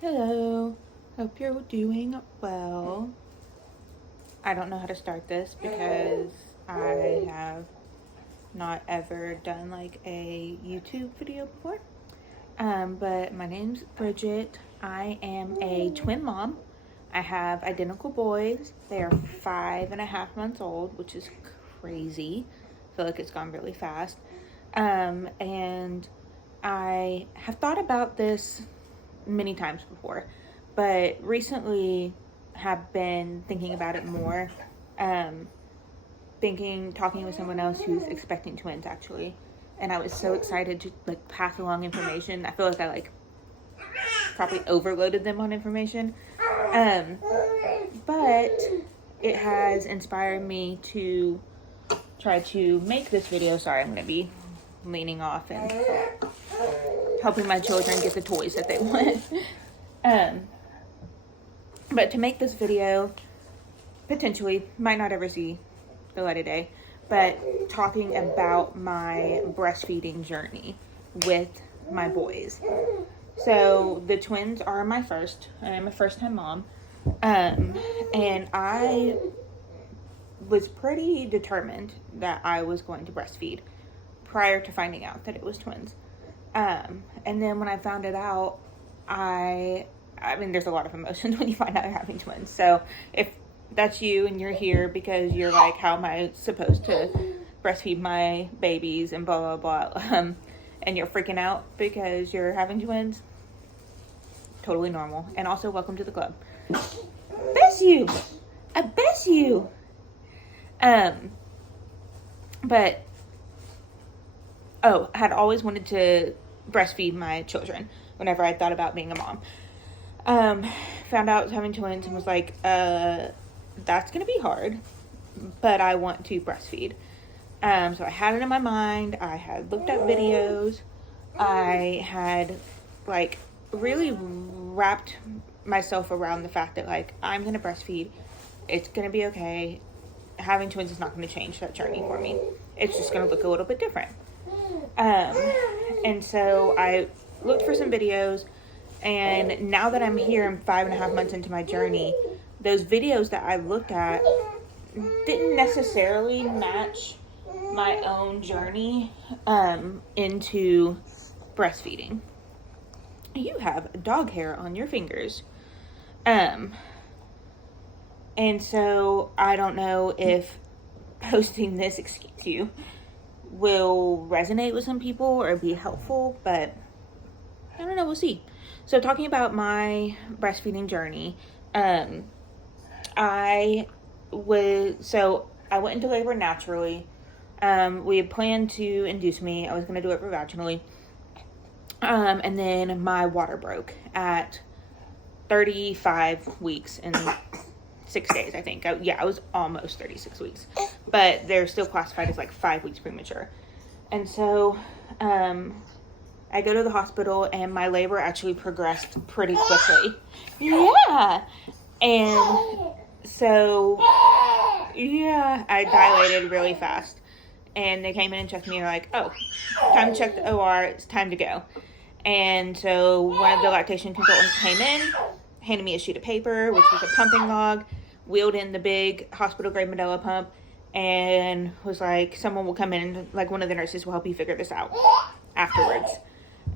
Hello, hope you're doing well. I don't know how to start this because I have not ever done like a YouTube video before. But my name's Bridget. I am a twin mom. I have identical boys. They are 5.5 months old, which is crazy. I feel like it's gone really fast. And I have thought about this many times before, but recently have been thinking about it more. Talking with someone else who's expecting twins actually, and I was so excited to like pass along information. I feel like I probably overloaded them on information, but it has inspired me to try to make this video. Sorry, I'm gonna be leaning off and helping my children get the toys that they want. But to make this video, potentially, might not ever see the light of day, but talking about my breastfeeding journey with my boys. So the twins are my first. I am a first-time mom. And I was pretty determined that I was going to breastfeed prior to finding out that it was twins. And then when I found it out, I mean, there's a lot of emotions when you find out you're having twins. So if that's you and you're here because you're like, how am I supposed to breastfeed my babies and blah, blah, blah, and you're freaking out because you're having twins, totally normal. And also, welcome to the club. Bless you. I bless you. But, I had always wanted to breastfeed my children whenever I thought about being a mom. Found out I was having twins and was like, that's going to be hard, but I want to breastfeed. So I had it in my mind. I had looked up videos. I had really wrapped myself around the fact that I'm going to breastfeed. It's going to be okay. Having twins is not going to change that journey for me. It's just going to look a little bit different. And so I looked for some videos, and now that I'm here and 5.5 months into my journey, those videos that I looked at didn't necessarily match my own journey into breastfeeding. You have dog hair on your fingers. And so I don't know if posting this, excuse you, will resonate with some people or be helpful, but I don't know, we'll see. So talking about my breastfeeding journey, I went into labor naturally. We had planned to induce me. I was going to do it vaginally. And then my water broke at 35 weeks and 6 days, I think. I was almost 36 weeks, but they're still classified as 5 weeks premature. And so, I go to the hospital and my labor actually progressed pretty quickly. Yeah. And so, I dilated really fast. And they came in and checked me and were like, oh, time to check the OR. It's time to go. And so one of the lactation consultants came in, handed me a sheet of paper, which was a pumping log, wheeled in the big hospital-grade Medela pump, and was like, someone will come in, one of the nurses will help you figure this out afterwards.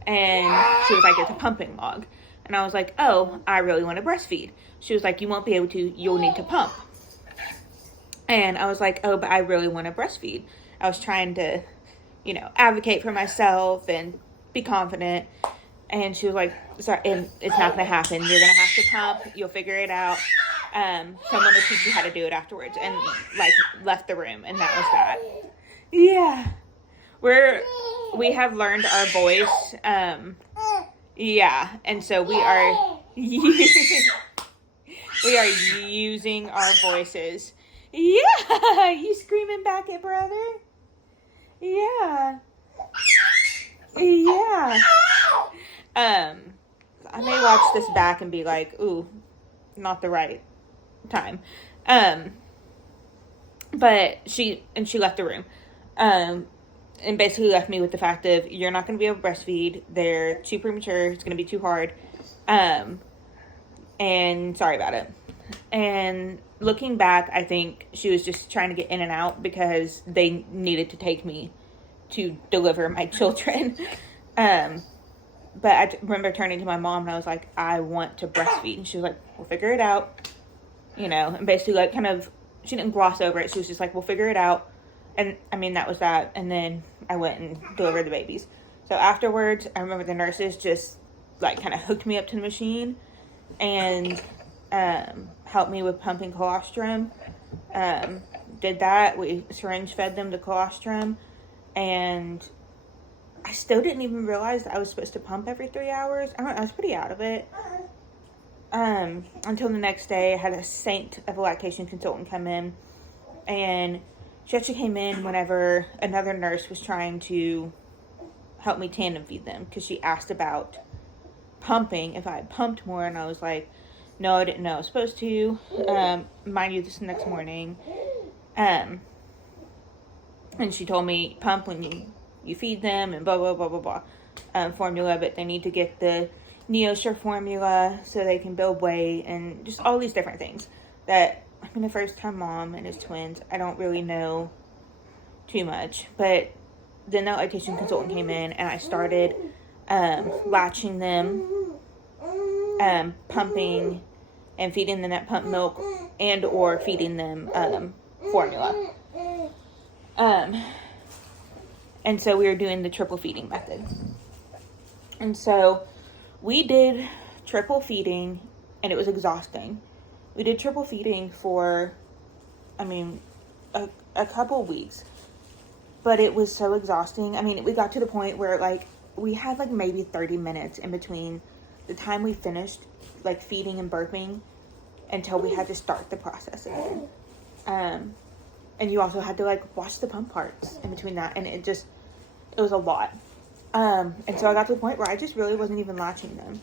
And she was like, it's a pumping log. And I was like, oh, I really want to breastfeed. She was like, you won't be able to, you'll need to pump. And I was like, oh, but I really want to breastfeed. I was trying to, advocate for myself and be confident. And she was like, sorry, and it's not going to happen. You're going to have to pump. You'll figure it out. Someone will teach you how to do it afterwards. And left the room. And that was that. Yeah. We have learned our voice. And so we are using our voices. Yeah. You screaming back at brother? Yeah. Yeah. I may watch this back and be like, ooh, not the right time. But she left the room. And basically left me with the fact of, you're not going to be able to breastfeed. They're too premature. It's going to be too hard. and sorry about it. And looking back, I think she was just trying to get in and out because they needed to take me to deliver my children. But I remember turning to my mom and I was like, I want to breastfeed. And she was like, we'll figure it out. You know, and basically like kind of, she didn't gloss over it. She was just like, we'll figure it out. And I mean, that was that. And then I went and delivered the babies. So afterwards, I remember the nurses just like kind of hooked me up to the machine and helped me with pumping colostrum. Did that. We syringe fed them the colostrum. And I still didn't even realize that I was supposed to pump every 3 hours. I was pretty out of it. Until the next day, I had a saint of a lactation consultant come in. And she actually came in whenever another nurse was trying to help me tandem feed them. Because she asked about pumping, if I had pumped more. And I was like, no, I didn't know I was supposed to. Mind you, this next morning. And she told me, pump when you feed them and blah, blah, blah, blah, blah. Formula, but they need to get the NeoSure formula so they can build weight and just all these different things that I'm a first time mom and it's twins. I don't really know too much, but then the lactation consultant came in and I started latching them, pumping and feeding them that pump milk and or feeding them formula. And so we were doing the triple feeding method. And so we did triple feeding and it was exhausting. We did triple feeding for, a couple weeks, but it was so exhausting. I mean, we got to the point where like we had like maybe 30 minutes in between the time we finished like feeding and burping until we had to start the process again. And you also had to like watch the pump parts in between that. And it was a lot. And so I got to the point where I just really wasn't even latching them.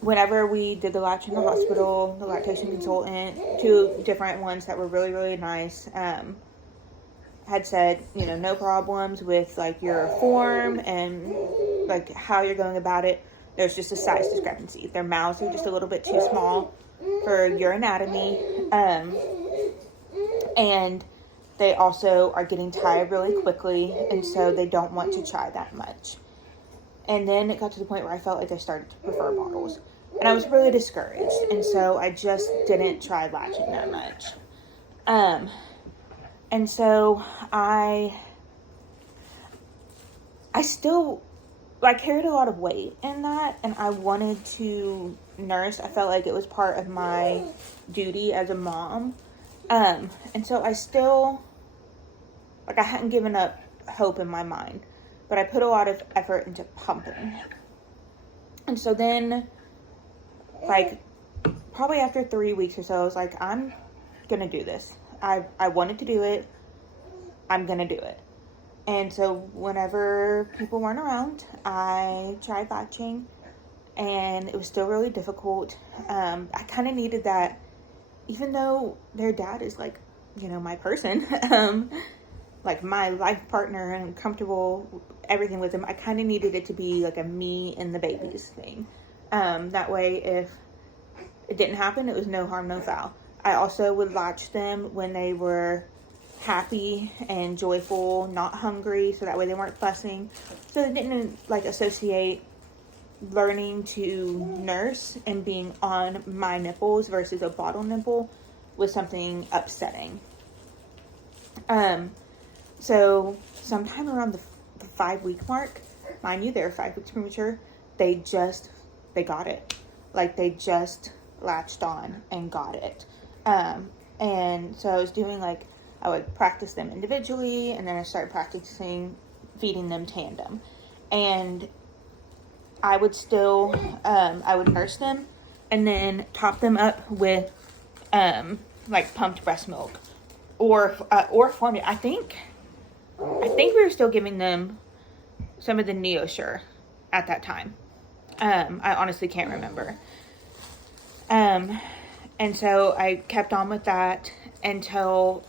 Whenever we did the latch in the hospital, the lactation consultant, 2 different ones that were really, really nice, had said, no problems with like your form and like how you're going about it. There's just a size discrepancy. Their mouths are just a little bit too small for your anatomy. And they also are getting tired really quickly, and so they don't want to try that much. And then it got to the point where I felt like they started to prefer bottles. And I was really discouraged, and so I just didn't try latching that much. And so I still, carried a lot of weight in that, and I wanted to nurse. I felt like it was part of my duty as a mom. And so I still, I hadn't given up hope in my mind, but I put a lot of effort into pumping. And so then, probably after 3 weeks or so, I was like, I'm going to do this. I wanted to do it. I'm going to do it. And so whenever people weren't around, I tried latching, and it was still really difficult. I kind of needed that. Even though their dad is my person, my life partner, and I'm comfortable, everything with him, I kind of needed it to be like a me and the babies thing. That way, if it didn't happen, it was no harm, no foul. I also would latch them when they were happy and joyful, not hungry, so that way they weren't fussing. So they didn't associate learning to nurse and being on my nipples versus a bottle nipple was something upsetting. So sometime around the 5-week mark, mind you, they were 5 weeks premature, they got it. They just latched on and got it. And so I was doing I would practice them individually, and then I started practicing feeding them tandem. And I would still, I would nurse them and then top them up with, pumped breast milk or formula. I think we were still giving them some of the NeoSure at that time. I honestly can't remember. And so I kept on with that until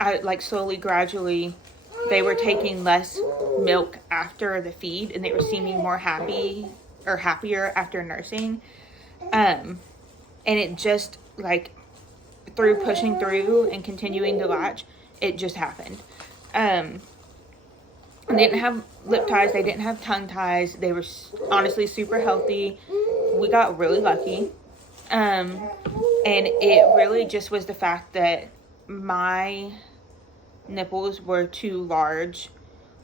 I, slowly, gradually, they were taking less milk after the feed, and they were seeming more happier after nursing. And it just, like, through pushing through and continuing to latch, it just happened. They didn't have lip ties. They didn't have tongue ties. They were honestly super healthy. We got really lucky. And it really just was the fact that my nipples were too large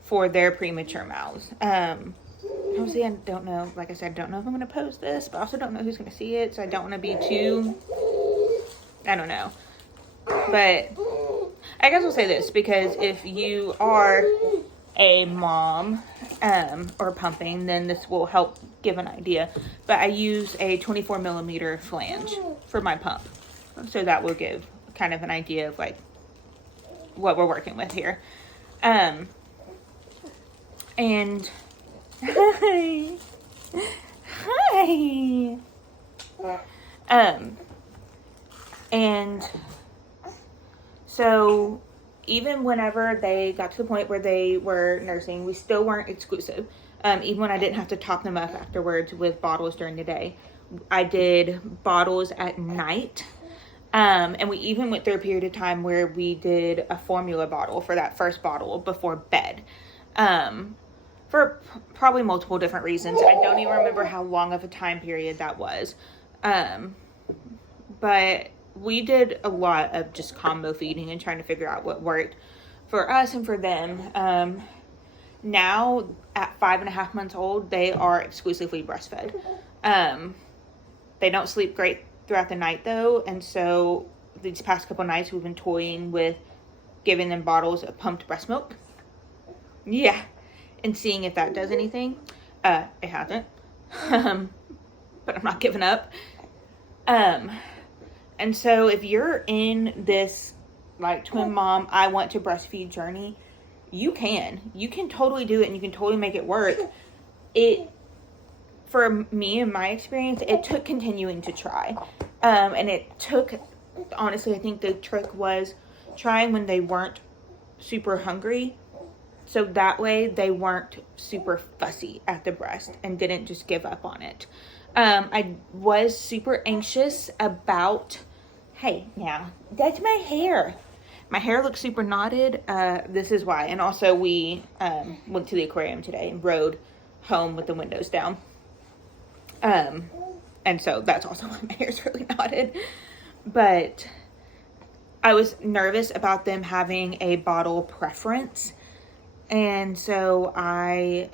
for their premature mouths. Obviously, I don't know. Like I said, I don't know if I'm going to post this, but I also don't know who's going to see it. So I don't want to be too, I don't know. But I guess I'll say this, because if you are a mom or pumping, then this will help give an idea. But I use a 24 millimeter flange for my pump. So that will give kind of an idea of like what we're working with here. And hi. And so even whenever they got to the point where they were nursing, we still weren't exclusive. Even when I didn't have to top them up afterwards with bottles during the day, I did bottles at night. And we even went through a period of time where we did a formula bottle for that first bottle before bed. For probably multiple different reasons. I don't even remember how long of a time period that was. But we did a lot of just combo feeding and trying to figure out what worked for us and for them. Now, at 5.5 months old, they are exclusively breastfed. They don't sleep great throughout the night, though, and so these past couple nights we've been toying with giving them bottles of pumped breast milk. Yeah, and seeing if that does anything. It hasn't. But I'm not giving up. And so if you're in this, like, twin mom, I want to breastfeed journey, you can totally do it, and you can totally make it work. For me, in my experience, it took continuing to try. And it took, honestly, I think the trick was trying when they weren't super hungry. So that way they weren't super fussy at the breast and didn't just give up on it. I was super anxious about, hey, now, that's my hair. My hair looks super knotted. This is why. And also we went to the aquarium today and rode home with the windows down. And so that's also why my hair's really knotted. But I was nervous about them having a bottle preference. And so I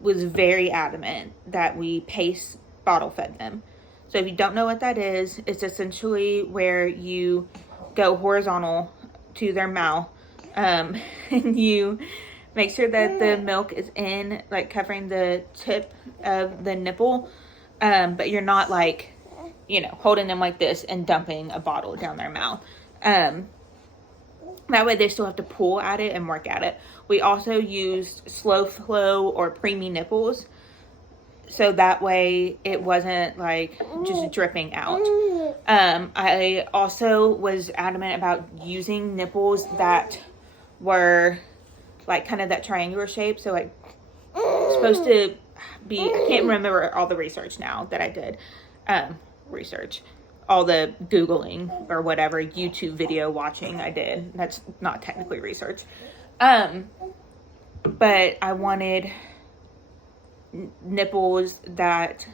was very adamant that we pace bottle fed them. So if you don't know what that is, it's essentially where you go horizontal to their mouth, and you make sure that the milk is in, like, covering the tip of the nipple, but you're not, like, holding them like this and dumping a bottle down their mouth. That way they still have to pull at it and work at it. We also used slow flow or preemie nipples, so that way it wasn't, like, just dripping out. I also was adamant about using nipples that were, like, kind of that triangular shape. So, like, it's supposed to be, I can't remember all the research now that I did. All the Googling or whatever YouTube video watching I did. That's not technically research. But I wanted nipples that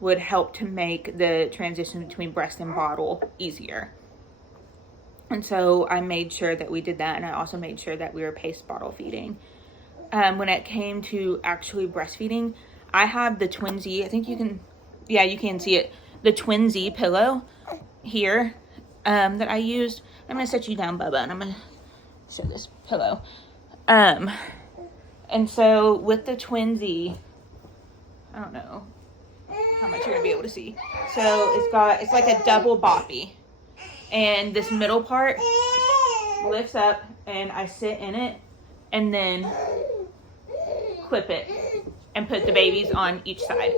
would help to make the transition between breast and bottle easier. And so I made sure that we did that, and I also made sure that we were paced bottle feeding. When it came to actually breastfeeding, I have the Twinsy, I think you can see it, the Twinsy pillow here that I used. I'm going to set you down, Bubba, and I'm going to show this pillow. And so with the Twinsy, I don't know how much you're going to be able to see. So it's like a double boppy. And this middle part lifts up, and I sit in it and then clip it and put the babies on each side.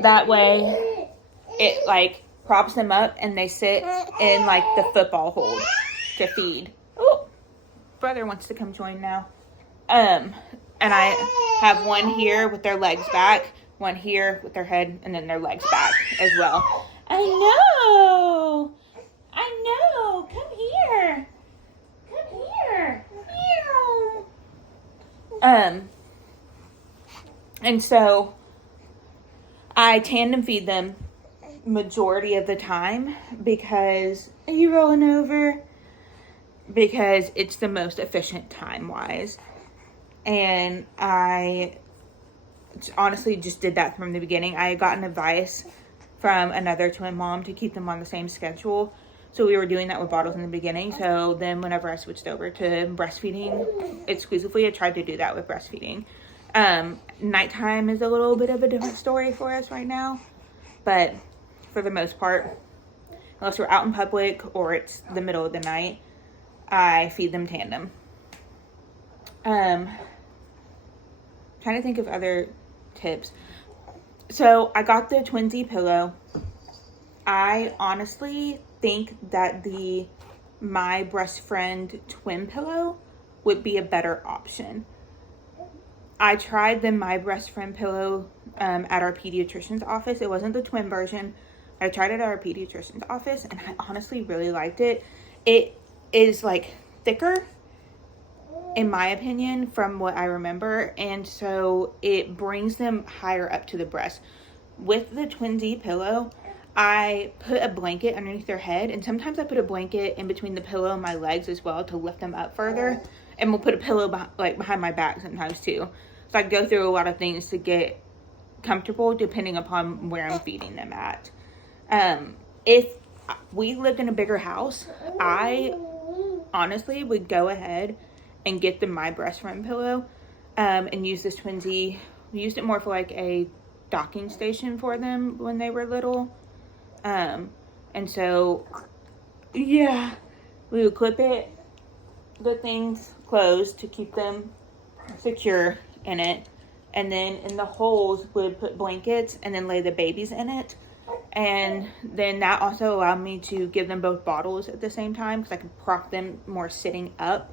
That way it, like, props them up and they sit in, like, the football hold to feed. Oh, brother wants to come join now. And I have one here with their legs back one here with their head, and then their legs back as well. I know. Come here. Meow. And so I tandem feed them majority of the time because, are you rolling over? Because it's the most efficient time-wise. And I honestly just did that from the beginning. I had gotten advice from another twin mom to keep them on the same schedule. So we were doing that with bottles in the beginning. So then whenever I switched over to breastfeeding exclusively, I tried to do that with breastfeeding. Nighttime is a little bit of a different story for us right now. But for the most part, unless we're out in public or it's the middle of the night, I feed them tandem. Trying to think of other tips. So I got the Twinsy pillow. I honestly think that the My Breast Friend twin pillow would be a better option. I tried the My Breast Friend pillow at our pediatrician's office. It wasn't the twin version. I tried it at our pediatrician's office, and I honestly really liked it. It is like thicker, in my opinion, from what I remember, and so it brings them higher up to the breast. With the Twinsy pillow, I put a blanket underneath their head, and sometimes I put a blanket in between the pillow and my legs as well to lift them up further, and we'll put a pillow behind my back sometimes too. So I go through a lot of things to get comfortable depending upon where I'm feeding them at. If we lived in a bigger house, I honestly would go ahead and get the My Breast Friend pillow and use this Twinsy. We used it more for like a docking station for them when they were little. And so, yeah, we would clip the things closed to keep them secure in it. And then in the holes, we'd put blankets and then lay the babies in it. And then that also allowed me to give them both bottles at the same time because I could prop them more sitting up.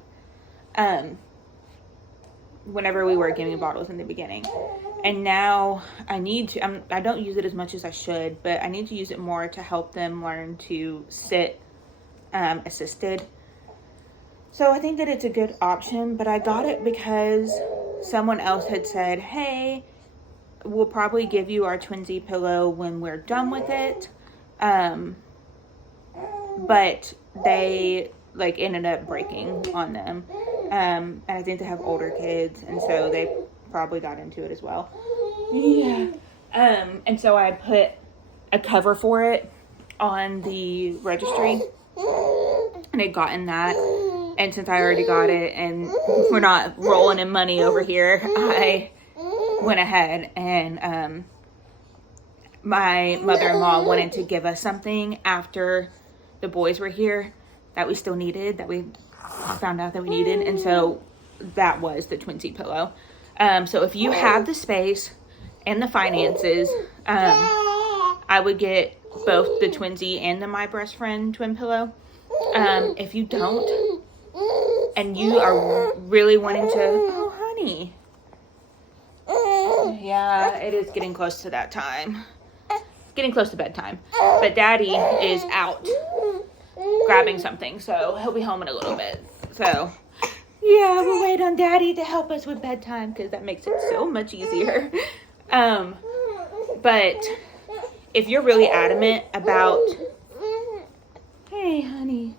Whenever we were giving bottles in the beginning. And now I don't use it as much as I should, but I need to use it more to help them learn to sit assisted. So I think that it's a good option, but I got it because someone else had said, hey, we'll probably give you our Twinsy pillow when we're done with it. But they ended up breaking on them. And I think they have older kids, and so they probably got into it as well. Yeah. And so I put a cover for it on the registry, and I'd gotten that. And since I already got it, and we're not rolling in money over here, I went ahead and my mother-in-law wanted to give us something after the boys were here that we still needed, that we found out that we needed, and so that was the Twinsy pillow. So if you have the space and the finances, I would get both the Twinsy and the My Breast Friend twin pillow. If you don't, and you are really wanting to, oh honey, yeah, it is getting close to that time. Getting close to bedtime, but Daddy is out grabbing something, so he'll be home in a little bit. So yeah, we'll wait on Daddy to help us with bedtime because that makes it so much easier. But if you're really adamant about, hey honey,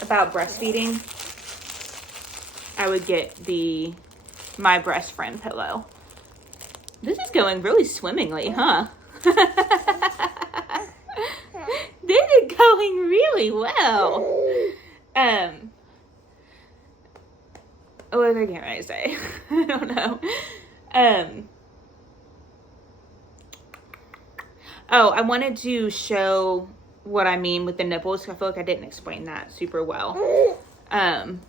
about breastfeeding, I would get the My Breast Friend pillow. This is going really swimmingly, huh? This is going really well. What was I going to say? I don't know. I wanted to show what I mean with the nipples. I feel like I didn't explain that super well. And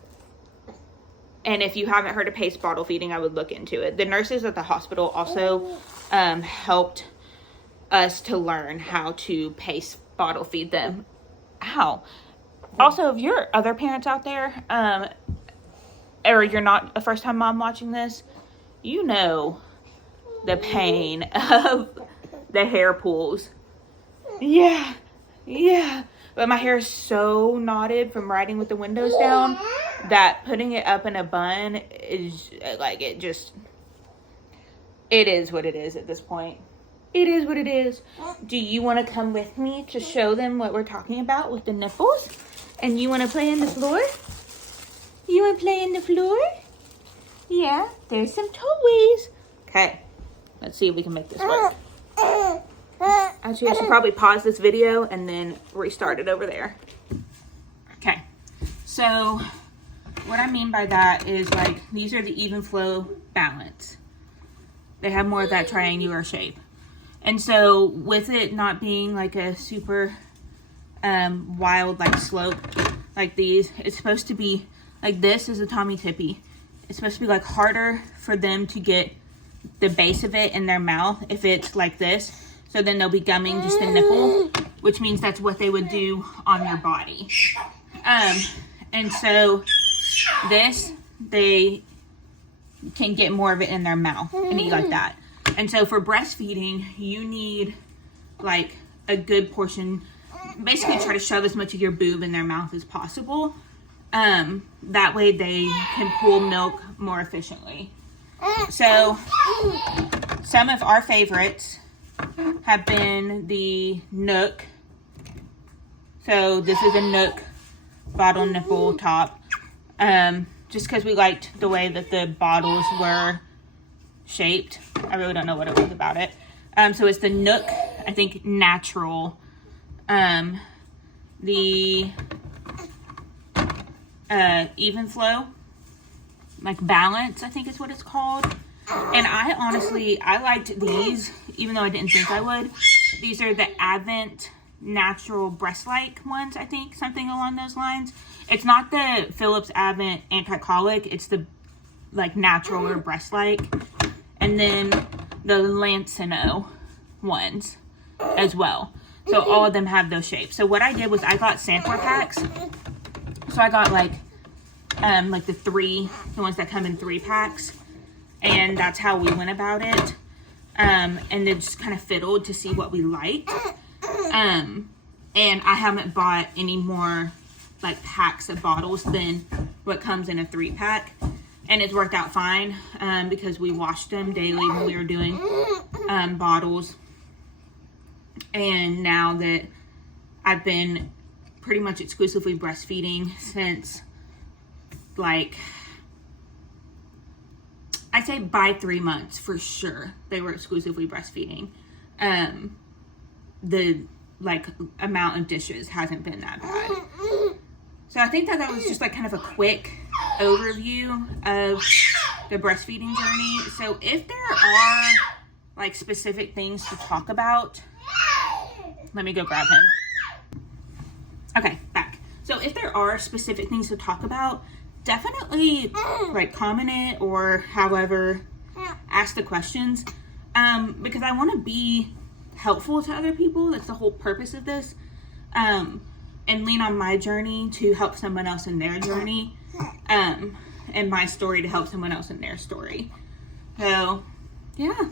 if you haven't heard of paced bottle feeding, I would look into it. The nurses at the hospital also helped us to learn how to pace bottle feed them. Ow. Also, if you're other parents out there, or you're not a first-time mom watching this, you know the pain of the hair pulls. Yeah, yeah. But my hair is so knotted from riding with the windows down that putting it up in a bun is like, it is what it is at this point. It is what it is. Do you want to come with me to show them what we're talking about with the nipples? And you want to play on the floor? You want to play on the floor? Yeah, there's some toys. Okay, let's see if we can make this work. Actually, I should probably pause this video and then restart it over there. Okay, so what I mean by that is, like, these are the even flow balance. They have more of that triangular shape. And so with it not being like a super wild like slope like these, it's supposed to be like, this is a Tommy Tippy. It's supposed to be like harder for them to get the base of it in their mouth if it's like this. So then they'll be gumming just the nipple, which means that's what they would do on your body. And so this, they can get more of it in their mouth and eat like that. And so for breastfeeding, you need like a good portion, basically try to shove as much of your boob in their mouth as possible. That way they can pull milk more efficiently. So some of our favorites have been the Nook. So this is a Nook bottle nipple top. Just because we liked the way that the bottles were shaped. I really don't know what it was about it. So it's the Nook, I think, natural. The even flow, like balance, I think is what it's called. And I honestly, I liked these, even though I didn't think I would. These are the Advent natural breast-like ones, I think, something along those lines. It's not the Philips Advent anti-colic, it's the like natural or breast-like. And then the Lancino ones as well. So all of them have those shapes. So what I did was I got sampler packs. So I got like the ones that come in 3 packs. And that's how we went about it. And then just kind of fiddled to see what we liked. And I haven't bought any more like packs of bottles than what comes in a 3-pack. And it's worked out fine because we washed them daily when we were doing bottles. And now that I've been pretty much exclusively breastfeeding since, like, I'd say by 3 months for sure they were exclusively breastfeeding. The like amount of dishes hasn't been that bad. So I think that was just like kind of a quick overview of the breastfeeding journey. So if there are like specific things to talk about, let me go grab him. Okay, back. So if there are specific things to talk about, definitely like comment it or however ask the questions, because I want to be helpful to other people. That's the whole purpose of this, and lean on my journey to help someone else in their journey, and my story to help someone else in their story. So yeah,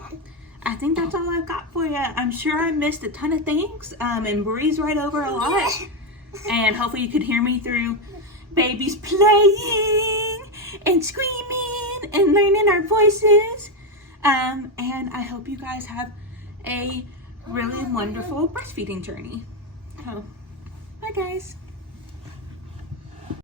I think that's all I've got for you. I'm sure I missed a ton of things and breezed right over a lot, and hopefully you could hear me through babies playing and screaming and learning our voices, and I hope you guys have a really wonderful breastfeeding journey. So bye guys.